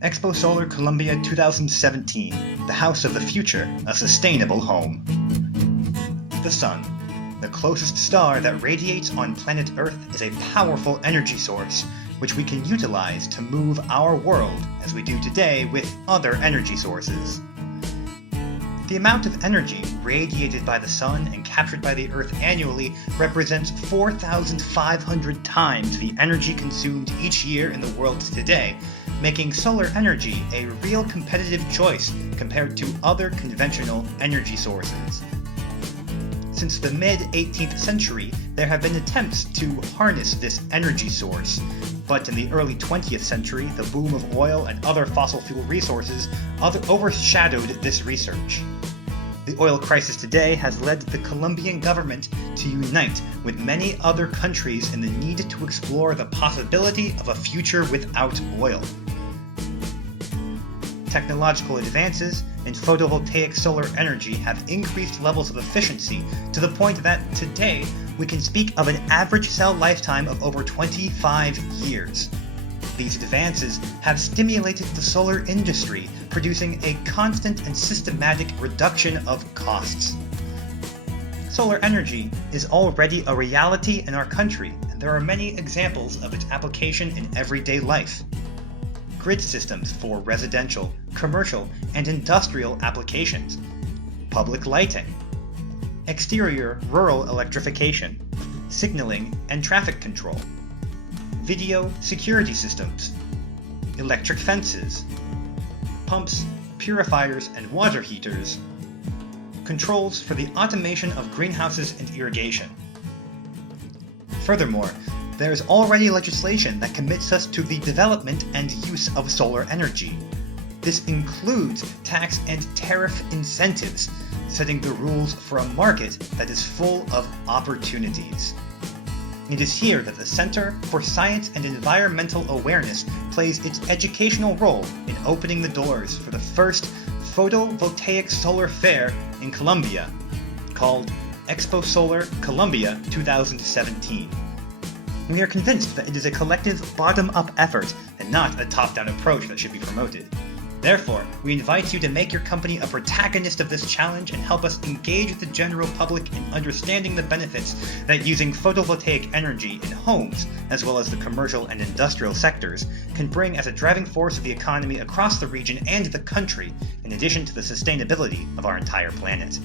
Exposolar Columbia 2017, the house of the future, a sustainable home. The Sun, the closest star that radiates on planet Earth, is a powerful energy source which we can utilize to move our world as we do today with other energy sources. The amount of energy radiated by the Sun and captured by the Earth annually represents 4,500 times the energy consumed each year in the world today, making solar energy a real competitive choice compared to other conventional energy sources. Since the mid-18th century, there have been attempts to harness this energy source, but in the early 20th century, the boom of oil and other fossil fuel resources overshadowed this research. The oil crisis today has led the Colombian government to unite with many other countries in the need to explore the possibility of a future without oil. Technological advances in photovoltaic solar energy have increased levels of efficiency to the point that today we can speak of an average cell lifetime of over 25 years. These advances have stimulated the solar industry, producing a constant and systematic reduction of costs. Solar energy is already a reality in our country, and there are many examples of its application in everyday life. Grid systems for residential, commercial, and industrial applications, public lighting, exterior rural electrification, signaling and traffic control, video security systems, electric fences, pumps, purifiers and water heaters, controls for the automation of greenhouses and irrigation. Furthermore, there is already legislation that commits us to the development and use of solar energy. This includes tax and tariff incentives, setting the rules for a market that is full of opportunities. It is here that the Center for Science and Environmental Awareness plays its educational role in opening the doors for the first photovoltaic solar fair in Colombia, called Exposolar Columbia 2017. We are convinced that it is a collective bottom-up effort and not a top-down approach that should be promoted. Therefore, we invite you to make your company a protagonist of this challenge and help us engage with the general public in understanding the benefits that using photovoltaic energy in homes, as well as the commercial and industrial sectors, can bring as a driving force of the economy across the region and the country, in addition to the sustainability of our entire planet.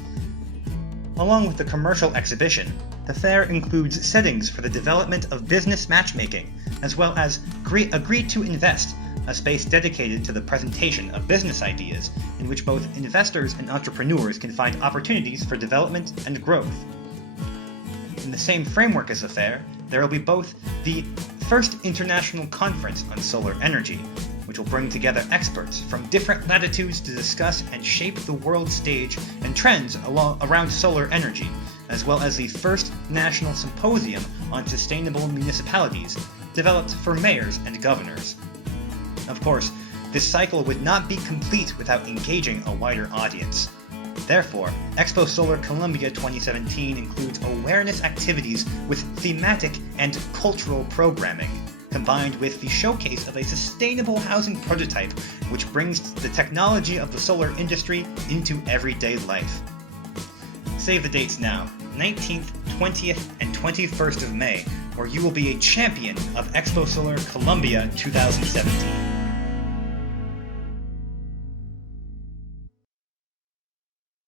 Along with the commercial exhibition, the fair includes settings for the development of business matchmaking, as well as Agree to Invest, a space dedicated to the presentation of business ideas in which both investors and entrepreneurs can find opportunities for development and growth. In the same framework as the fair, there will be both the first international conference on solar energy, which will bring together experts from different latitudes to discuss and shape the world stage and trends around solar energy, as well as the first national symposium on sustainable municipalities, developed for mayors and governors. Of course, this cycle would not be complete without engaging a wider audience. Therefore, Exposolar Columbia 2017 includes awareness activities with thematic and cultural programming, combined with the showcase of a sustainable housing prototype which brings the technology of the solar industry into everyday life. Save the dates now, 19th, 20th, and 21st of May, where you will be a champion of Exposolar Columbia 2017.